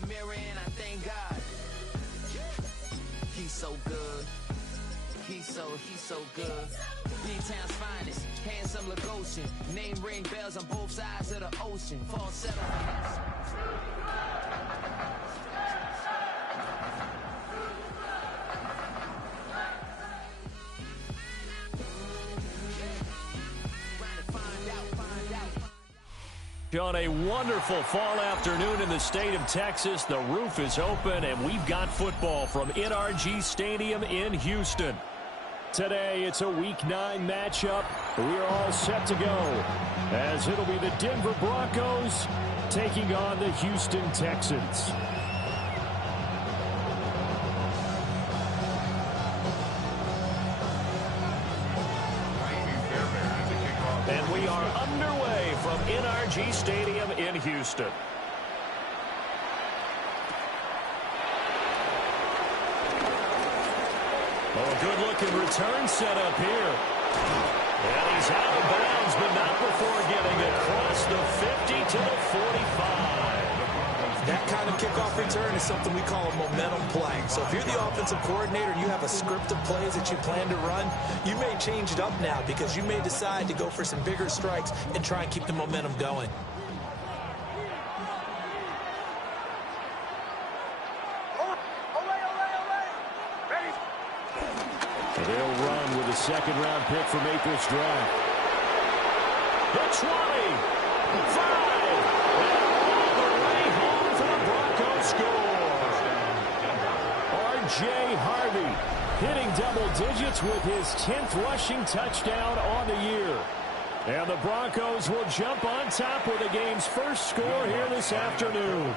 the mirror and I thank God. He's so good. He's so good. B-Town's finest, handsome Lagosian. Name ring bells on both sides of the ocean. Falsetto. On a wonderful fall afternoon in the state of Texas, the roof is open and we've got football from NRG Stadium in Houston. Today it's a Week 9 matchup. We are all set to go as it'll be the Denver Broncos taking on the Houston Texans. And we are underway from NRG Stadium in Houston. Oh, a good-looking return set up here. And he's out of bounds, but not before getting across the 50 to the 45. That kind of kickoff return is something we call a momentum play. So if you're the offensive coordinator and you have a script of plays that you plan to run, you may change it up now because you may decide to go for some bigger strikes and try and keep the momentum going. They'll run with a second-round pick from April's draft. The 20, 5, and all the way home for the Broncos score. R.J. Harvey hitting double digits with his 10th rushing touchdown on the year. And the Broncos will jump on top with the game's first score here this afternoon.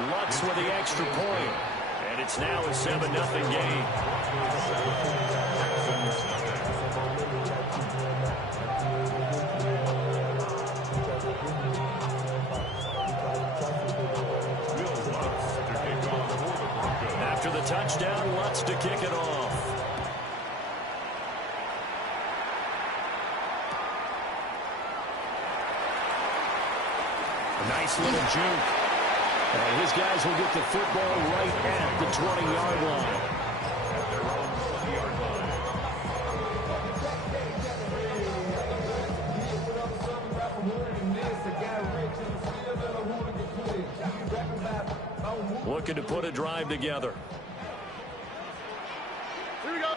Lutz with the extra point. And it's now a 7-0 game. After the touchdown, Lutz to kick it off. A nice little juke. And his guys will get the football right at the 20-yard line. Looking to put a drive together. Here we go.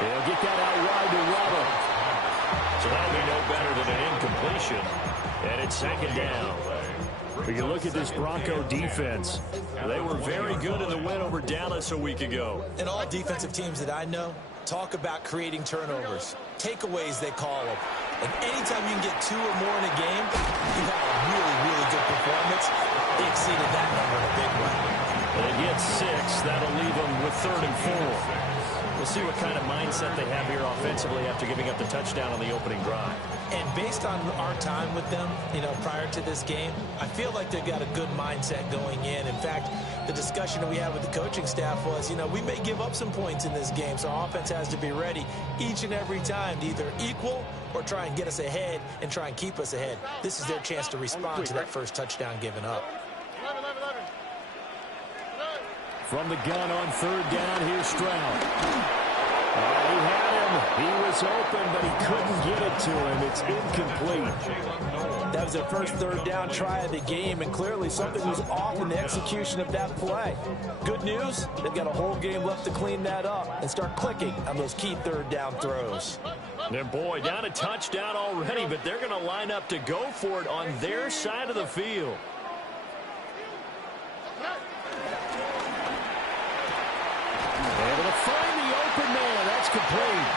They'll get that out wide to Robert. So that'll be no better than an incompletion. And it's second down. But you look at this Bronco defense. They were very good in the win over Dallas a week ago. And all defensive teams that I know talk about creating turnovers. Takeaways, they call them. And anytime you can get 2 or more in a game, you have a really, really good performance. They exceeded that number in a big way. They get 6. That'll leave them with 3rd and 4. We'll see what kind of mindset they have here offensively after giving up the touchdown on the opening drive. And based on our time with them, prior to this game, I feel like they've got a good mindset going in. In fact, the discussion that we had with the coaching staff was, we may give up some points in this game, so our offense has to be ready each and every time to either equal or try and get us ahead and try and keep us ahead. This is their chance to respond to that first touchdown given up. From the gun on 3rd down, here's Stroud. He had him. He was open, but he couldn't get it to him. It's incomplete. That was their first 3rd down try of the game, and clearly something was off in the execution of that play. Good news, they've got a whole game left to clean that up and start clicking on those key 3rd down throws. And boy, down a touchdown already, but they're going to line up to go for it on their side of the field. Able to find the open man. That's complete.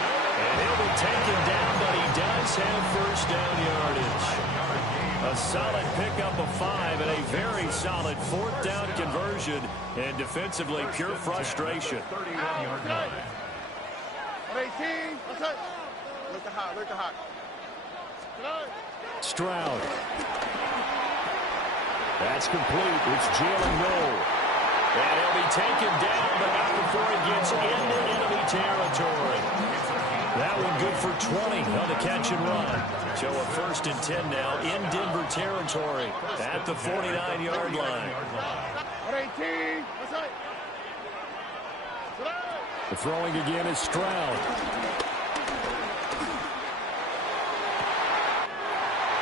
And he'll be taken down, but he does have first down yardage. A solid pickup of 5 and a very solid 4th down conversion. And defensively, pure frustration. 31-yard line. 18. Look at hot. Stroud. That's complete. It's Jalen Noel. And he'll be taken down, but not before he gets into enemy territory. That one good for 20 on the catch and run. So a 1st and 10 now in Denver territory at the 49-yard line. 118. The throwing again is Stroud.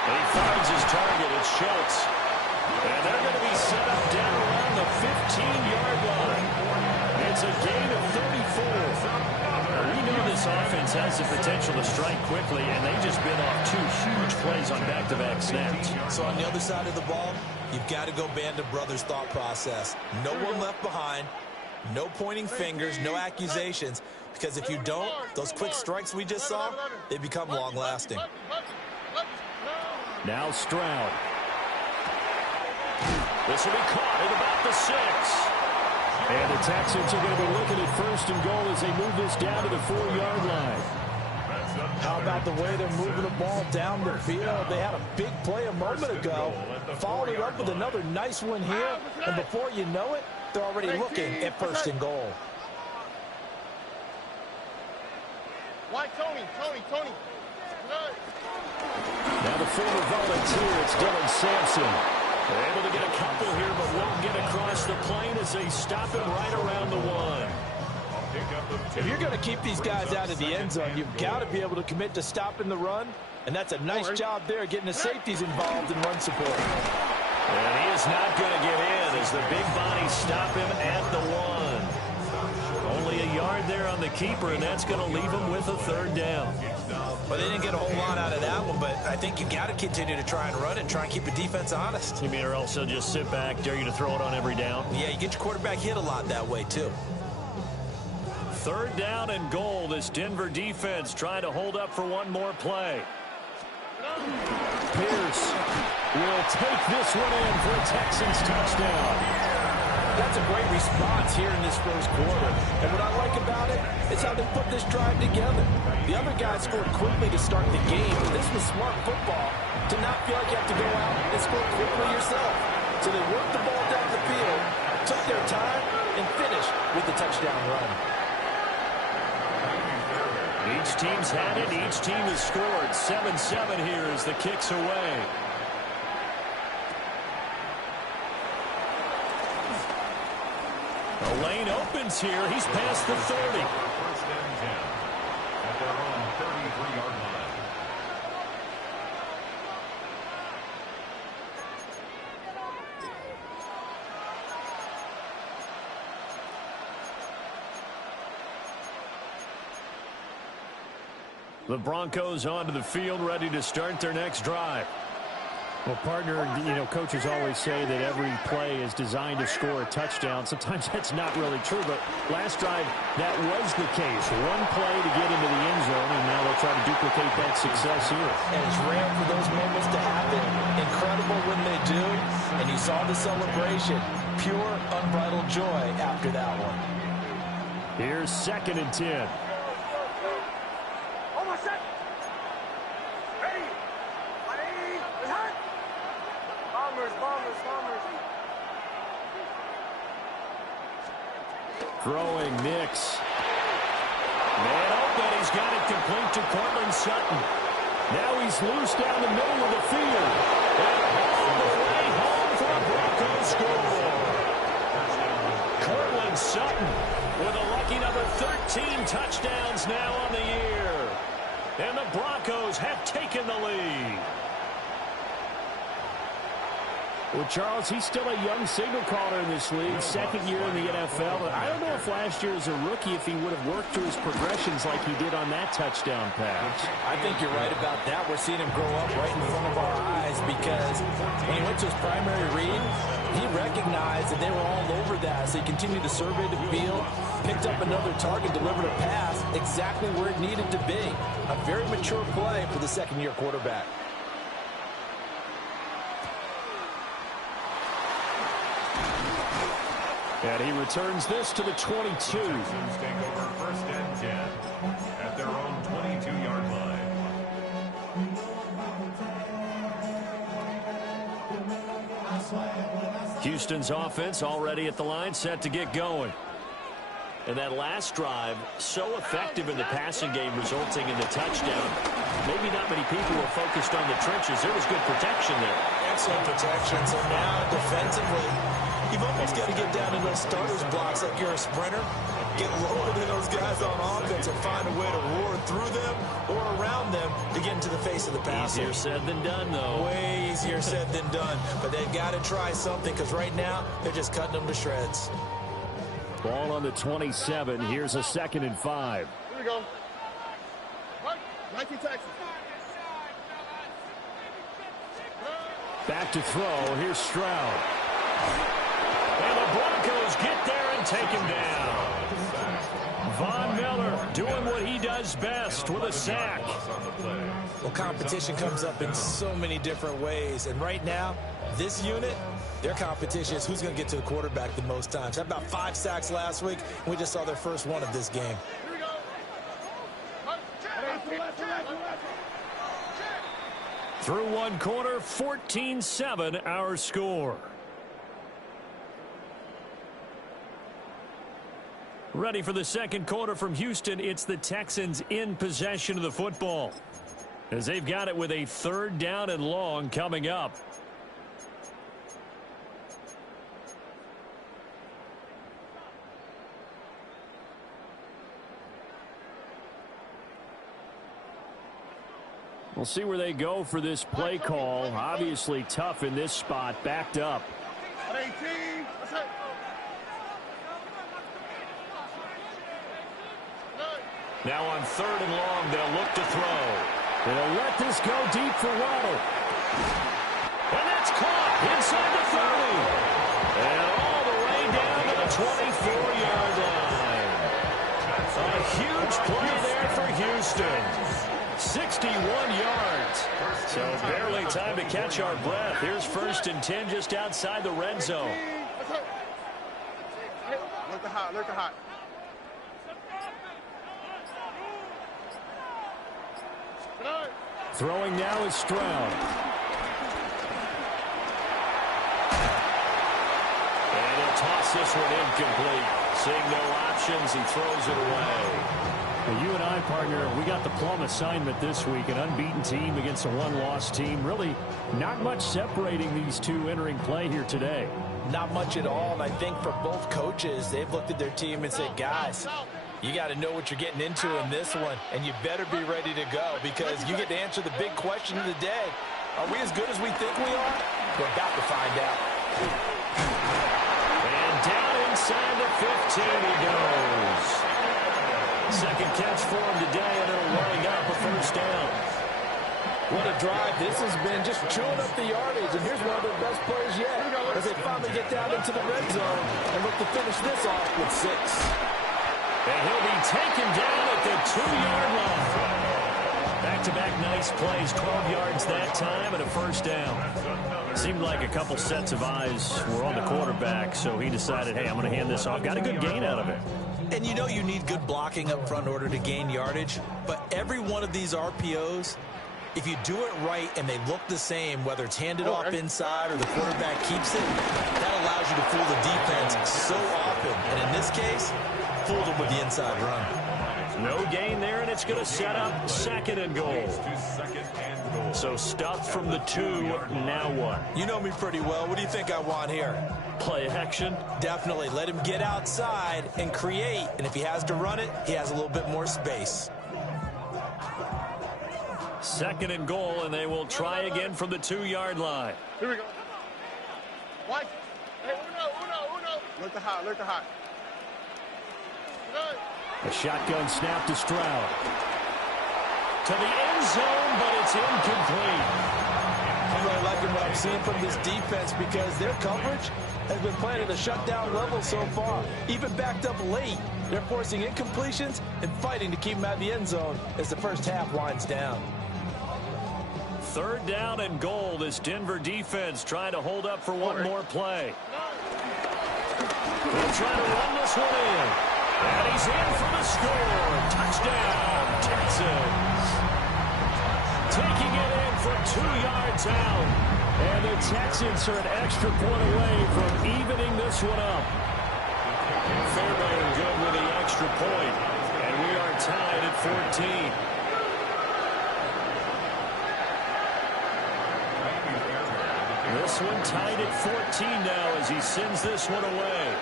He finds his target. It's Schultz. And they're going to be set up down around the 15-yard line. It's a gain of 34. We know this offense has the potential to strike quickly, and they've just been off 2 huge plays on back-to-back snaps. So on the other side of the ball, you've got to go Band of Brothers thought process. No one left behind, no pointing fingers, no accusations, because if you don't, those quick strikes we just saw, they become long-lasting. Now Stroud. This will be caught at about the 6. And the Texans are going to be looking at 1st and goal as they move this down to the 4-yard line. How about the way they're moving the ball down the field? They had a big play a moment ago, followed it up with another nice one here, and before you know it, they're already looking at 1st and goal. Why, Tony. Now the former volunteer, it's Dylan Sampson. They're able to get a couple here, but won't get across the plane as they stop him right around the 1. If you're going to keep these guys out of the end zone, you've got to be able to commit to stopping the run, and that's a nice job there getting the safeties involved in run support. And he is not going to get in as the big bodies stop him at the 1. Only a yard there on the keeper, and that's going to leave him with a 3rd down. Well, they didn't get a whole lot out of that one, but I think you've got to continue to try and run and try and keep the defense honest. You mean, or else they'll just sit back, dare you to throw it on every down? Yeah, you get your quarterback hit a lot that way, too. 3rd down and goal. This Denver defense trying to hold up for one more play. Pierce will take this one in for a Texans touchdown. That's a great response here in this 1st quarter. And what I like about it is how they put this drive together. The other guys scored quickly to start the game, but this was smart football to not feel like you have to go out and score quickly yourself. So they worked the ball down the field, took their time, and finished with the touchdown run. Each team's had it. Each team has scored. 7-7 here as the kick's away. The lane opens here. He's past the 30. 1st and 10 at their own 33-yard line. The Broncos onto the field, ready to start their next drive. Well, partner, you know, coaches always say that every play is designed to score a touchdown. Sometimes that's not really true, but last drive, that was the case. One play to get into the end zone, and now they'll try to duplicate that success here. And it's rare for those moments to happen. Incredible when they do. And you saw the celebration. Pure, unbridled joy after that one. Here's 2nd and 10. Throwing Nix. Man open. He's got it complete to Cortland Sutton. Now he's loose down the middle of the field. And all the way home for a Broncos score. Cortland Sutton with a lucky number 13 touchdowns now on the year. And the Broncos have taken the lead. Well, Charles, he's still a young signal caller in this league, 2nd year in the NFL. But I don't know if last year as a rookie, if he would have worked through his progressions like he did on that touchdown pass. I think you're right about that. We're seeing him grow up right in front of our eyes because when he went to his primary read, he recognized that they were all over that. So he continued to survey the field, picked up another target, delivered a pass exactly where it needed to be. A very mature play for the 2nd-year quarterback. And he returns this to the 22. Texans take over 1st and 10 at their own 22-yard line. Houston's offense already at the line, set to get going. And that last drive, so effective in the passing game, resulting in the touchdown. Maybe not many people were focused on the trenches. There was good protection there. Excellent protection. So now, defensively, you've almost got to get down in those starters blocks like you're a sprinter. Get lower than those guys on offense and find a way to roar through them or around them to get into the face of the passer. Easier said than done, though. Way easier said than done. But they've got to try something because right now, they're just cutting them to shreds. Ball on the 27. Here's a 2nd and 5. Here we go. 19 Texas. Back to throw. Here's Stroud. And the Broncos get there and take him down. Von Miller doing what he does best with a sack. Well, competition comes up in so many different ways. And right now, this unit, their competition is who's going to get to the quarterback the most times. Had about 5 sacks last week, and we just saw their first one of this game. Here we go. Through one quarter, 14-7 our score. Ready for the second quarter from Houston. It's the Texans in possession of the football, as they've got it with a 3rd down and long coming up. We'll see where they go for this play call. Obviously tough in this spot, backed up. 18. That's it. Now on 3rd and long, they'll look to throw. They'll let this go deep for Waddle. And that's caught inside the 30. And all the way down to the 24-yard line. A huge play there for Houston. 61 yards. So barely time to catch our breath. Here's 1st and 10 just outside the red zone. Look the hot, look the hot. Throwing now is Stroud. And he'll toss this one incomplete. Seeing no options, he throws it away. Well, you and I, partner, we got the plum assignment this week. An unbeaten team against a one-loss team. Really not much separating these two entering play here today. Not much at all, and I think for both coaches, they've looked at their team and said, guys, you got to know what you're getting into in this one, and you better be ready to go because you get to answer the big question of the day. Are we as good as we think we are? We're about to find out. And down inside the 15 he goes. Second catch for him today, and it'll wind up a 1st down. What a drive. This has been just chewing up the yardage, and here's one of their best plays yet as they finally get down into the red zone and look to finish this off with 6. And he'll be taken down at the 2-yard line. Back-to-back nice plays, 12 yards that time and a 1st down. Seemed like a couple sets of eyes were on the quarterback, so he decided, hey, I'm going to hand this off. Got a good gain out of it. And you know you need good blocking up front in order to gain yardage, but every one of these RPOs, if you do it right and they look the same, whether it's handed off inside or the quarterback keeps it, that allows you to fool the defense so often. And in this case, fooled them with the inside run. No gain there, and it's going to set up 2nd and goal. So stuff from the 2, now what? You know me pretty well. What do you think I want here? Play action? Definitely. Let him get outside and create. And if he has to run it, he has a little bit more space. 2nd and goal, and they will try again from the 2-yard line. Here we go. White. Hey, uno. Look the hot, look the hot. A shotgun snap to Stroud. To the end zone, but it's incomplete. I'm really liking what I'm seeing from this defense because their coverage has been playing at a shutdown level so far. Even backed up late, they're forcing incompletions and fighting to keep them out of the end zone as the first half winds down. 3rd down and goal. This Denver defense trying to hold up for one more play. They'll try to run this one in. And he's in for the score. Touchdown, Texans. Taking it in for 2 yards out. And the Texans are an extra point away from evening this one up. Fairbairn good with the extra extra point, and we are tied at 14. This one tied at 14 now as he sends this one away.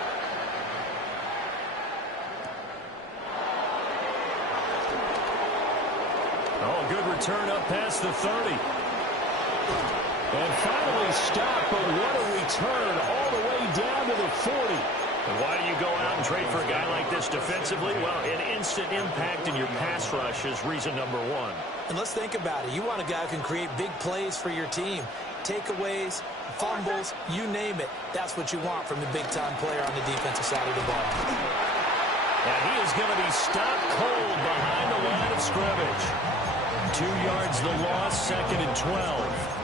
Oh, good return up past the 30. And finally stopped, but what a return all the way down to the 40. And why do you go out and trade for a guy like this defensively? Well, an instant impact in your pass rush is reason number one. And let's think about it. You want a guy who can create big plays for your team. Takeaways, fumbles, you name it. That's what you want from the big-time player on the defensive side of the ball. And he is going to be stopped cold behind the line of scrimmage. 2 yards the loss, 2nd and 12.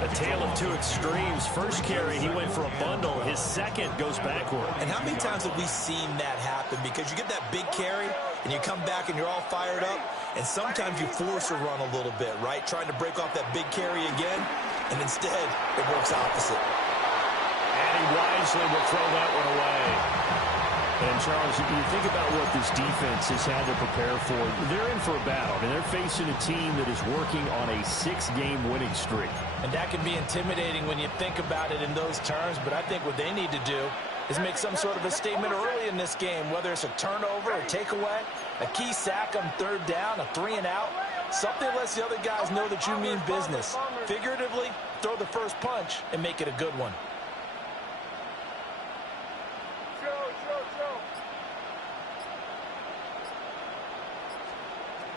A tale of two extremes. First carry, he went for a bundle. His second goes backward. And how many times have we seen that happen? Because you get that big carry, and you come back and you're all fired up, and sometimes you force a run a little bit, right? Trying to break off that big carry again, and instead it works opposite. And he wisely will throw that one away. And, Charles, you think about what this defense has had to prepare for. They're in for a battle, and they're facing a team that is working on a 6-game winning streak. And that can be intimidating when you think about it in those terms, but I think what they need to do is make some sort of a statement early in this game, whether it's a turnover, a takeaway, a key sack on 3rd down, a 3-and-out, something that lets the other guys know that you mean business. Figuratively, throw the first punch and make it a good one.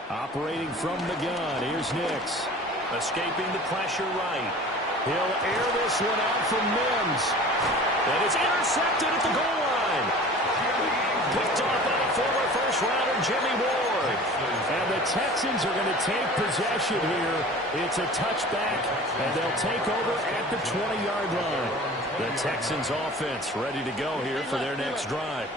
Operating from the gun, here's Nix. Escaping the pressure right. He'll air this one out from Mims. And it's intercepted at the goal line. Picked up by former first-rounder Jimmy Ward. And the Texans are going to take possession here. It's a touchback, and they'll take over at the 20-yard line. The Texans offense ready to go here for their next drive.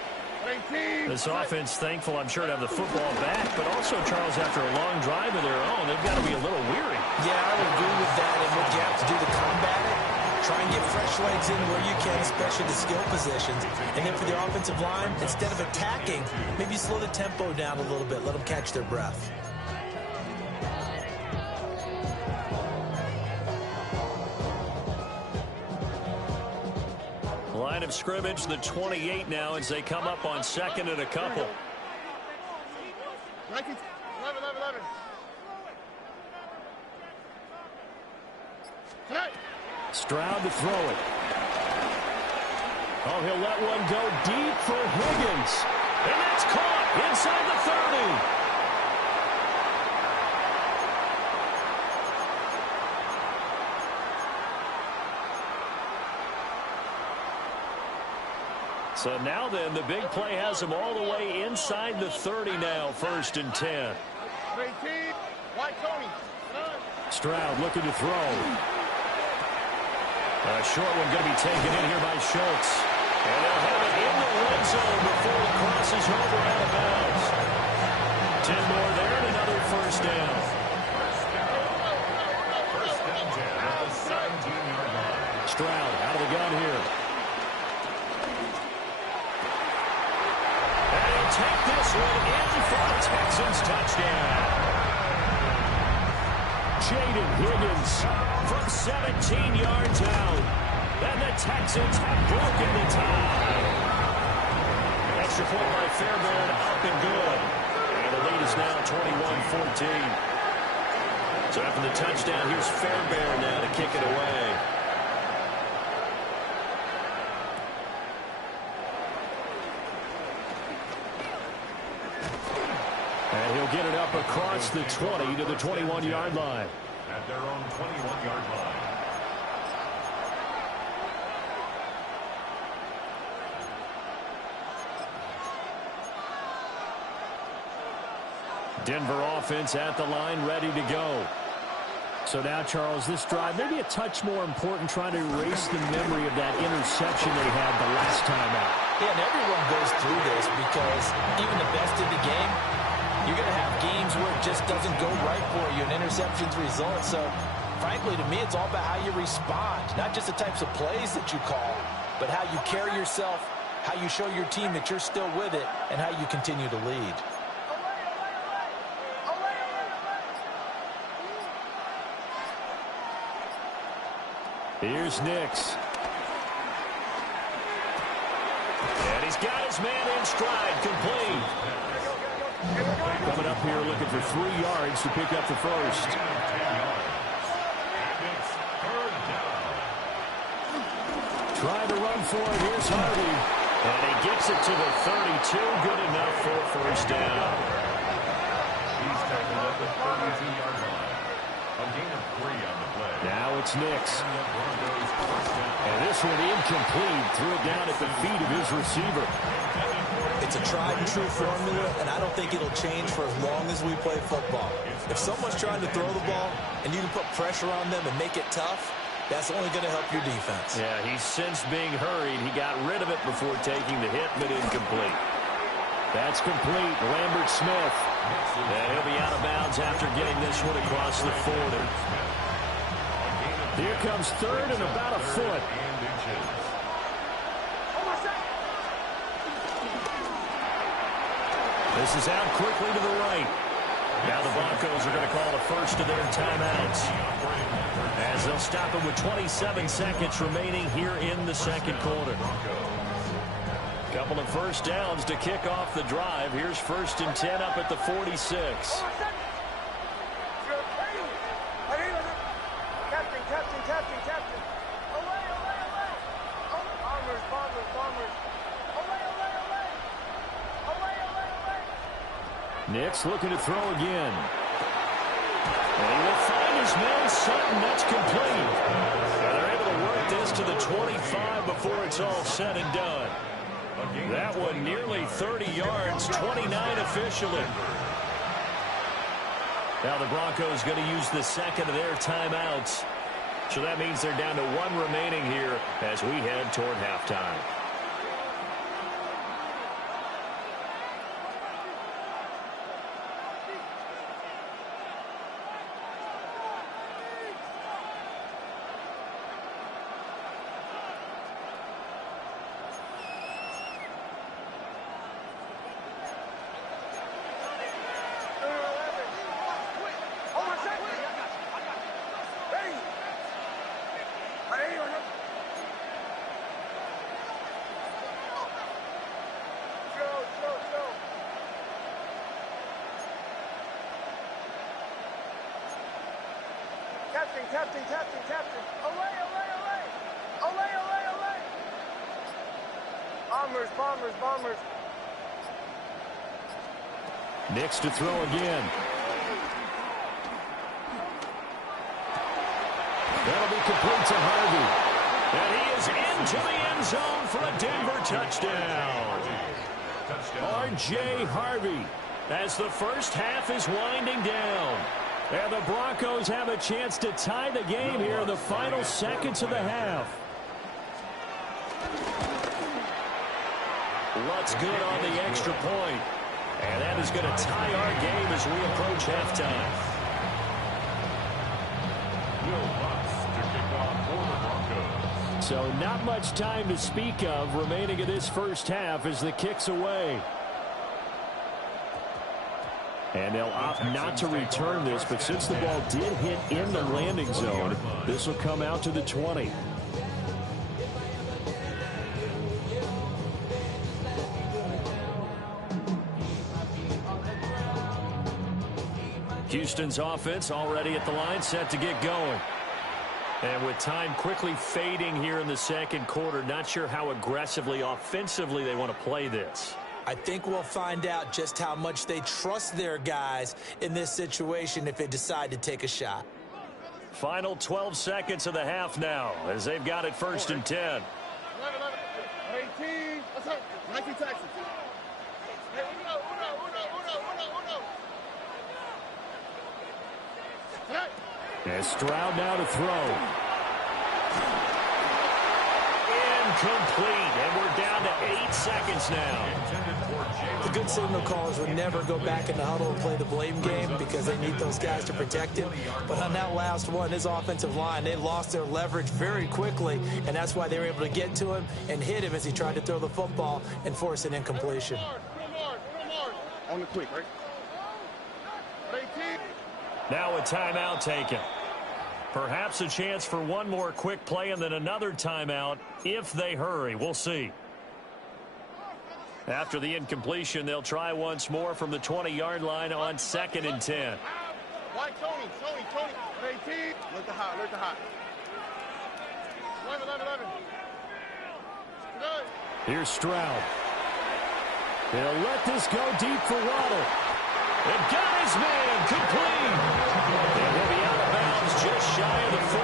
This offense, thankful, I'm sure, to have the football back, but also, Charles, after a long drive of their own, they've got to be a little weary. Yeah, I would agree with that. And what you have to do to combat it, try and get fresh legs in where you can, especially the skill positions. And then for the offensive line, instead of attacking, maybe slow the tempo down a little bit. Let them catch their breath. Line of scrimmage, the 28 now, as they come up on 2nd and a couple. 11. Stroud to throw it. Oh, he'll let one go deep for Higgins. And that's caught inside the 30. So now then, the big play has them all the way inside the 30 now, 1st and 10. Stroud looking to throw. A short one going to be taken in here by Schultz. And they'll have it in the red zone before it crosses over out of bounds. 10 more there and another 1st down. Stroud out of the gun here. Take this one in for a Texans touchdown. Jaden Higgins from 17 yards out. And the Texans have broken the tie. Extra point by Fairbairn, up and good. And the lead is now 21-14. So after the touchdown, here's Fairbairn now to kick it away. And he'll get it up across the 20 to the 21-yard line. At their own 21-yard line. Denver offense at the line, ready to go. So now, Charles, this drive maybe a touch more important, trying to erase the memory of that interception they had the last time out. Yeah, and everyone goes through this because even the best in the game, you're going to have games where it just doesn't go right for you, and interceptions result. So, frankly, to me, it's all about how you respond, not just the types of plays that you call, but how you carry yourself, how you show your team that you're still with it, and how you continue to lead. Here's Nix. And he's got his man in stride, complete. Coming up here looking for 3 yards to pick up the first. Trying to run for it. Here's Harvey. And he gets it to the 32. Good enough for a first down. He's tackled at the 32-yard line. A gain of 3 on the play. Now it's Nix. And this one incomplete. Threw it down at the feet of his receiver. It's a tried-and-true formula, and I don't think it'll change for as long as we play football. If someone's trying to throw the ball and you can put pressure on them and make it tough, that's only going to help your defense. Yeah, he's since being hurried. He got rid of it before taking the hit, but incomplete. That's complete. Lambert Smith. And he'll be out of bounds after getting this one across the 40. Here comes third and about a foot. This is out quickly to the right. Now the Broncos are going to call the first of their timeouts, as they'll stop it with 27 seconds remaining here in the second quarter. Couple of first downs to kick off the drive. Here's 1st and 10 up at the 46. Captain. Away. Bombers. Nix looking to throw again. And he will find his man Sutton. That's complete. And they're able to work this to the 25 before it's all said and done. That one nearly 30 yards, 29 officially. Now the Broncos going to use the second of their timeouts. So that means they're down to 1 remaining here as we head toward halftime. Captain. Away. Bombers. Nix to throw again. That'll be complete to Harvey. And he is into the end zone for a Denver touchdown. R.J. Harvey, as the first half is winding down. And the Broncos have a chance to tie the game here in the final seconds of the half. What's good on the extra point? And that is going to tie our game as we approach halftime. Will Lutz to kick off for the Broncos. So not much time to speak of remaining in this first half as the kick's away. And they'll opt not to return this, but since the ball did hit in the landing zone, this will come out to the 20. Houston's offense already at the line, set to get going. And with time quickly fading here in the second quarter, not sure how aggressively, offensively they want to play this. I think we'll find out just how much they trust their guys in this situation if they decide to take a shot. Final 12 seconds of the half now as they've got it 1st and 10. 18. That's right. 19 Texas. Hey, uno. And Stroud now to throw. incomplete, and we're down to 8 seconds now. The good signal callers would never go back in the huddle and play the blame game because they need those guys to protect him. But on that last one, his offensive line, they lost their leverage very quickly, and that's why they were able to get to him and hit him as he tried to throw the football and force an incompletion. On the quick, right? Now a timeout taken. Perhaps a chance for one more quick play and then another timeout if they hurry. We'll see. After the incompletion, they'll try once more from the 20-yard line on 2nd and 10. Why Tony? 18. Look the hot. 11. Good. Here's Stroud. They'll let this go deep for Waddle. And got his man complete. And he'll be out of bounds just shy of the 40.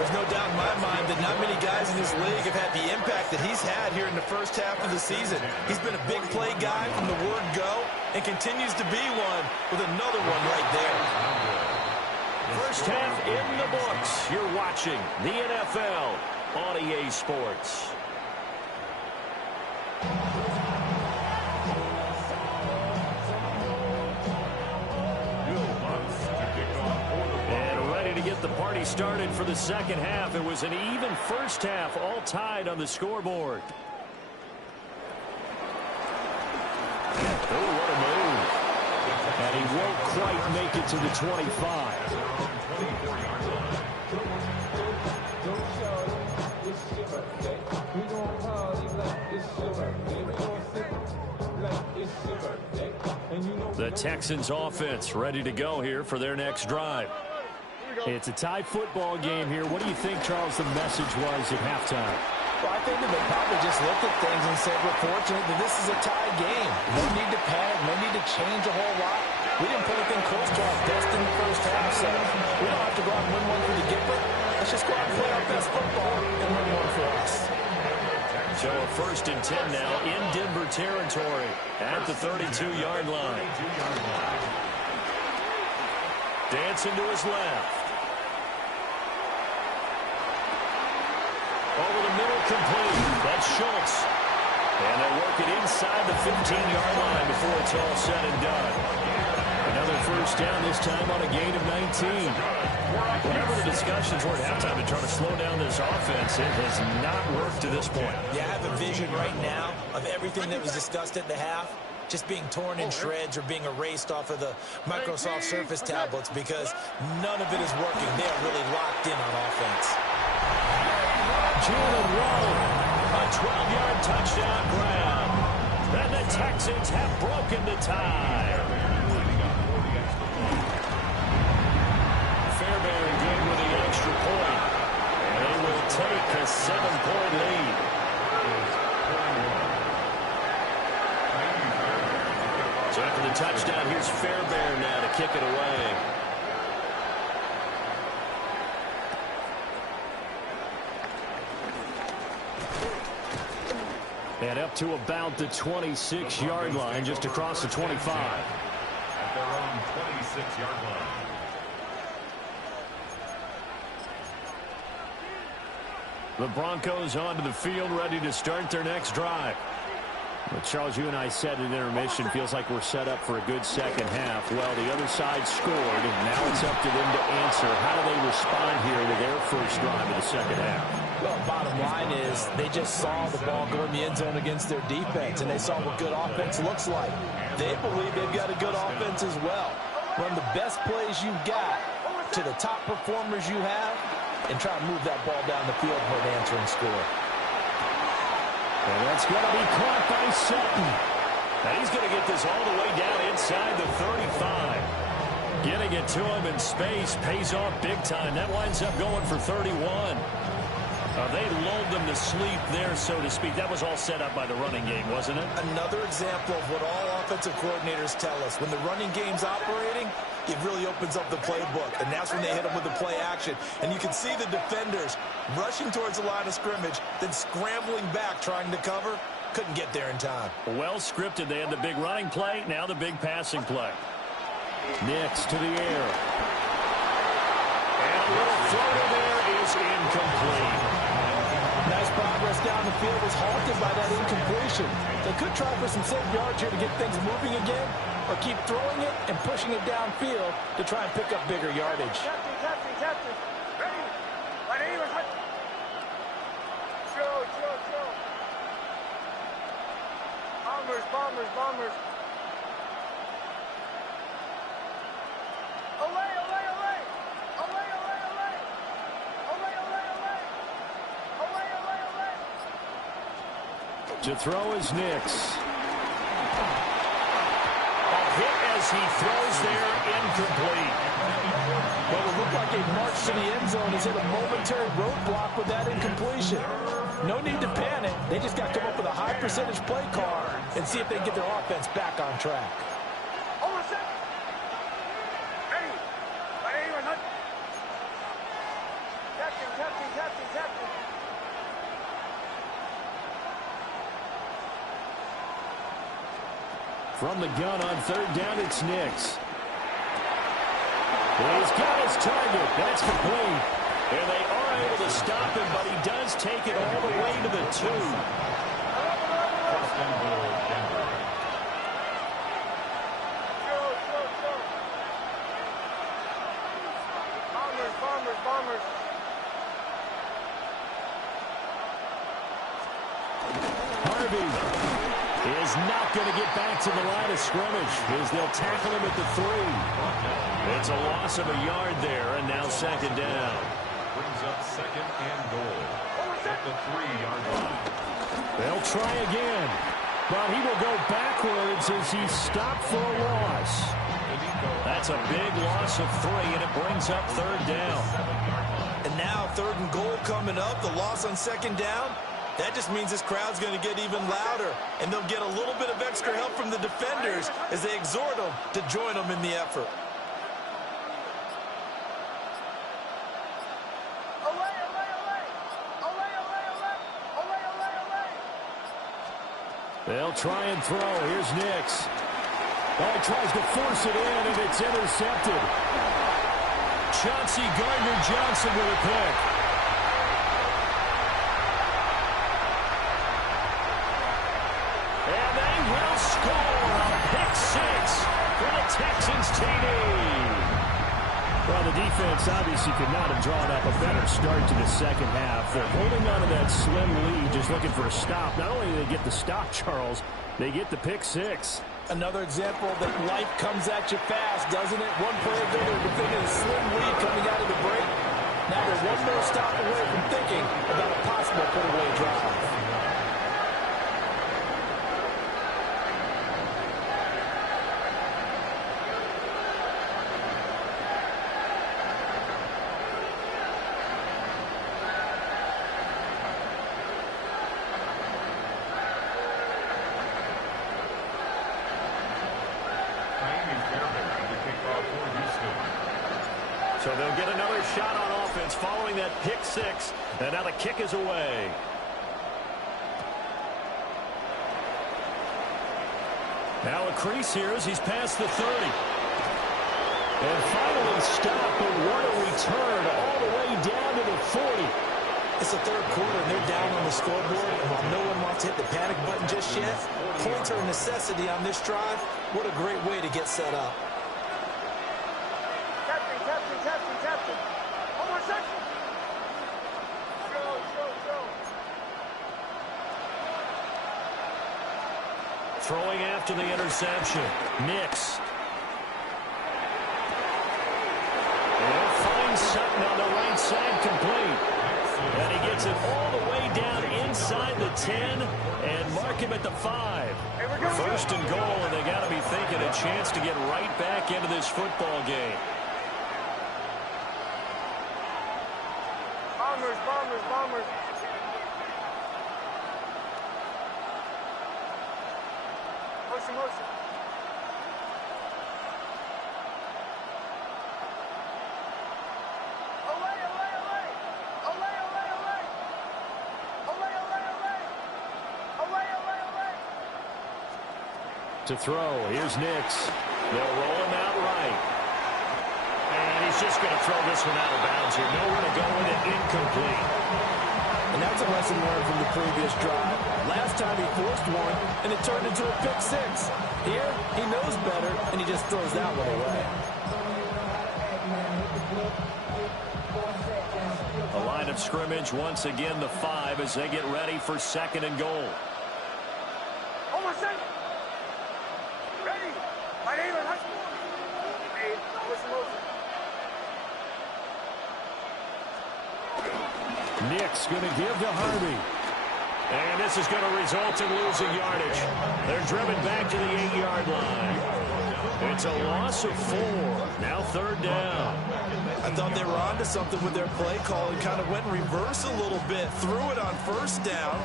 There's no doubt in my mind that not many guys in this league have had the impact that he's had here in the first half of the season. He's been a big play guy from the word go and continues to be one with another one right there. First half in the books. You're watching the NFL on EA Sports. Get the party started for the second half. It was an even first half, all tied on the scoreboard. Oh, what a move. And he won't quite make it to the 25. The Texans offense ready to go here for their next drive. It's a tie football game here. What do you think, Charles, the message was at halftime? Well, I think that they probably just looked at things and said, we're fortunate that this is a tie game. No need to panic, no need to change a whole lot. We didn't put anything close to our best in the first half, so we don't have to go out and win one for the Gipper. Let's just go out and play our best football and win one for us. So a 1st and 10 now in Denver territory at the 32-yard line. Dancing to his left. Over the middle, complete. That's Schultz. And they'll work it inside the 15-yard line before it's all said and done. Another first down, this time on a gain of 19. Whatever the discussions were at halftime to try to slow down this offense, it has not worked to this point. Yeah, I have a vision right now of everything that was discussed at the half just being torn in shreds or being erased off of the Microsoft Surface tablets because none of it is working. They are really locked in on offense. Jalen Waddle, a 12-yard touchdown grab. And the Texans have broken the tie. Fairbairn good with the extra point. And they will take a 7-point lead. So after the touchdown, here's Fairbairn now to kick it away. And up to about the 26-yard line, just across the 25. At their own 26-yard line. The Broncos onto the field, ready to start their next drive. Well, Charles, you and I said at intermission, feels like we're set up for a good second half. Well, the other side scored, and now it's up to them to answer. How do they respond here to their first drive of the second half? Well, bottom line is they just saw the ball go in the end zone against their defense, and they saw what good offense looks like. They believe they've got a good offense as well. Run the best plays you've got to the top performers you have, and try to move that ball down the field for an answering score. And that's going to be caught by Sutton. And he's going to get this all the way down inside the 35. Getting it to him in space pays off big time. That winds up going for 31. They lulled them to sleep there, so to speak. That was all set up by the running game, wasn't it? Another example of what all offensive coordinators tell us. When the running game's operating, it really opens up the playbook, and that's when they hit them with the play action. And you can see the defenders rushing towards the line of scrimmage, then scrambling back trying to cover. Couldn't get there in time. Well scripted. They had the big running play, now the big passing play. Nix to the air. And a little floater there is incomplete. Nice progress down the field was halted by that incompletion. They could try for some safe yards here to get things moving again, or keep throwing it and pushing it downfield to try and pick up bigger yardage. Captain. Ready? Chill. Bombers. Away. To throw is Nix. A hit as he throws there, incomplete. Well, it looked like a march to the end zone. He's hit a momentary roadblock with that incompletion. No need to panic. They just got to come up with a high percentage play call and see if they can get their offense back on track. Captain. From the gun on third down, it's Nix. He's got his target. That's complete. And they are able to stop him, but he does take it all the way to the 2. First and goal, Denver. Bombers. Harvey is not going to get back to the line of scrimmage as they'll tackle him at the 3. It's a loss of a yard there, and now second down. Brings up second and goal at the 3-yard line. They'll try again, but he will go backwards as he's stopped for a loss. That's a big loss of 3, and it brings up third down. And now third and goal coming up, the loss on second down. That just means this crowd's going to get even louder, and they'll get a little bit of extra help from the defenders as they exhort them to join them in the effort. They'll try and throw. Here's Nix. Oh, he tries to force it in, and it's intercepted. Chauncey Gardner-Johnson with a pick. And they will score a pick 6 for the Texans TD. Well, the defense obviously could not have drawn up a better start to the second half. They're holding on to that slim lead, just looking for a stop. Not only do they get the stop, Charles, they get the pick 6. Another example that life comes at you fast, doesn't it? One play ago, they were defending a slim lead coming out of the break. Now they're one more stop away from thinking about a possible put-away drive. So they'll get another shot on offense following that pick 6. And now the kick is away. Now a crease here as he's past the 30. And finally stopped, but what a return all the way down to the 40. It's the third quarter, and they're down on the scoreboard. And while no one wants to hit the panic button just yet, points are a necessity on this drive. What a great way to get set up. Captain. 1 more second. Go. Throwing after the interception. Nix. And finds Sutton on the right side complete. And he gets it all the way down inside the 10 and mark him at the 5. First and goal, and they got to be thinking a chance to get right back into this football game. Bombers. Motion. Away. To throw, here's Nix. They'll roll him out right. And he's just going to throw this one out of bounds here. Nowhere to go with it, incomplete. And that's a lesson learned from the previous drive. Last time he forced one, and it turned into a pick six. Here, he knows better, and he just throws that one away. The line of scrimmage, once again, the 5 as they get ready for 2nd and goal. Almost set. Ready. My name is Hutch. Hey, listen, Nick's going to give to Harvey. And this is going to result in losing yardage. They're driven back to the 8-yard line. It's a loss of 4. Now 3rd down. I thought they were onto something with their play call and kind of went in reverse a little bit. Threw it on 1st down,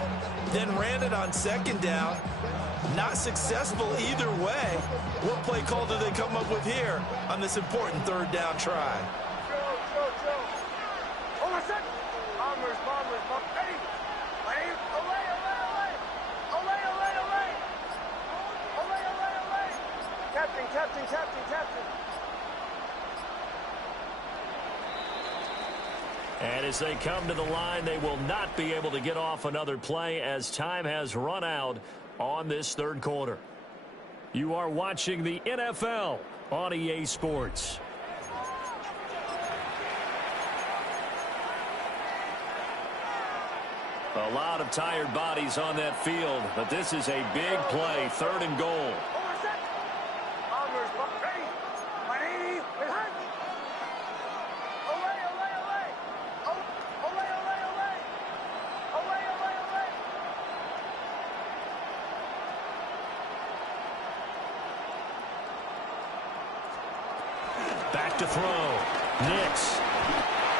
then ran it on 2nd down. Not successful either way. What play call do they come up with here on this important 3rd down try? Joe. Almost set. Bombers. Ready. My name is Olay. Captain. And as they come to the line, they will not be able to get off another play as time has run out on this 3rd quarter. You are watching the NFL on EA Sports. A lot of tired bodies on that field, but this is a big play, 3rd and goal. Ready. My name is Hutch. Back to throw. Nix.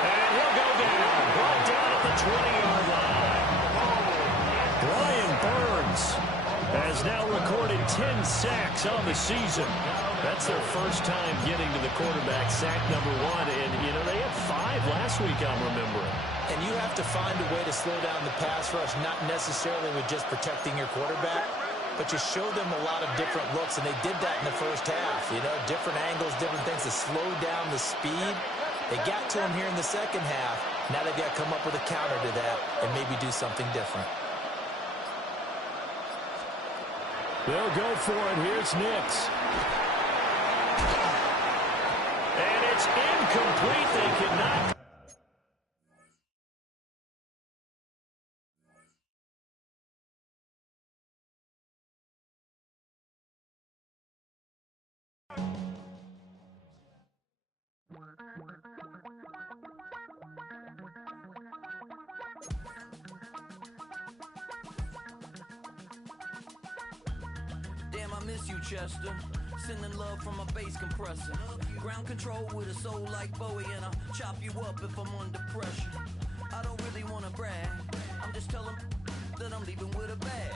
And he'll go down. Brought down at the 20-yard line. Brian Burns has now recorded 10 sacks on the season. That's their first time getting to the quarterback, sack number 1. And, they had 5 last week, I'm remembering. And you have to find a way to slow down the pass rush, not necessarily with just protecting your quarterback, but you show them a lot of different looks, and they did that in the first half. Different angles, different things to slow down the speed. They got to him here in the second half. Now they've got to come up with a counter to that and maybe do something different. They'll go for it. Here's Nix. And it's incomplete. They cannot. Damn, I miss you, Chester. Sending love from a bass compressor. Ground control with a soul like Bowie, and I'll chop you up if I'm under pressure. I don't really want to brag. I'm just telling that I'm leaving with a bag.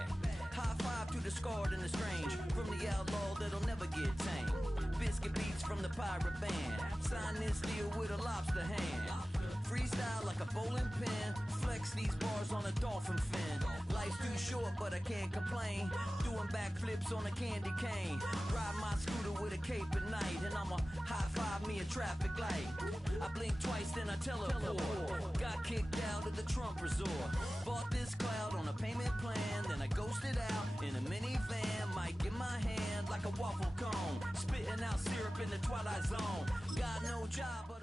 High five to the scarred and the strange. From the outlaw that'll never get tamed. Biscuit beats from the pirate band. Sign this deal with a lobster hand. Freestyle like a bowling pin. Flex these bars on a dolphin fin. Life's too short, but I can't complain. Doing backflips on a candy cane. Ride my scooter with a cape at night. And I'ma high five me a traffic light. I blink twice, then I teleport. Got kicked out of the Trump resort. Bought this cloud on a payment plan. Then I ghosted out in a minivan. Mic in my hand like a waffle cone. Spitting out syrup in the Twilight Zone. Got no job.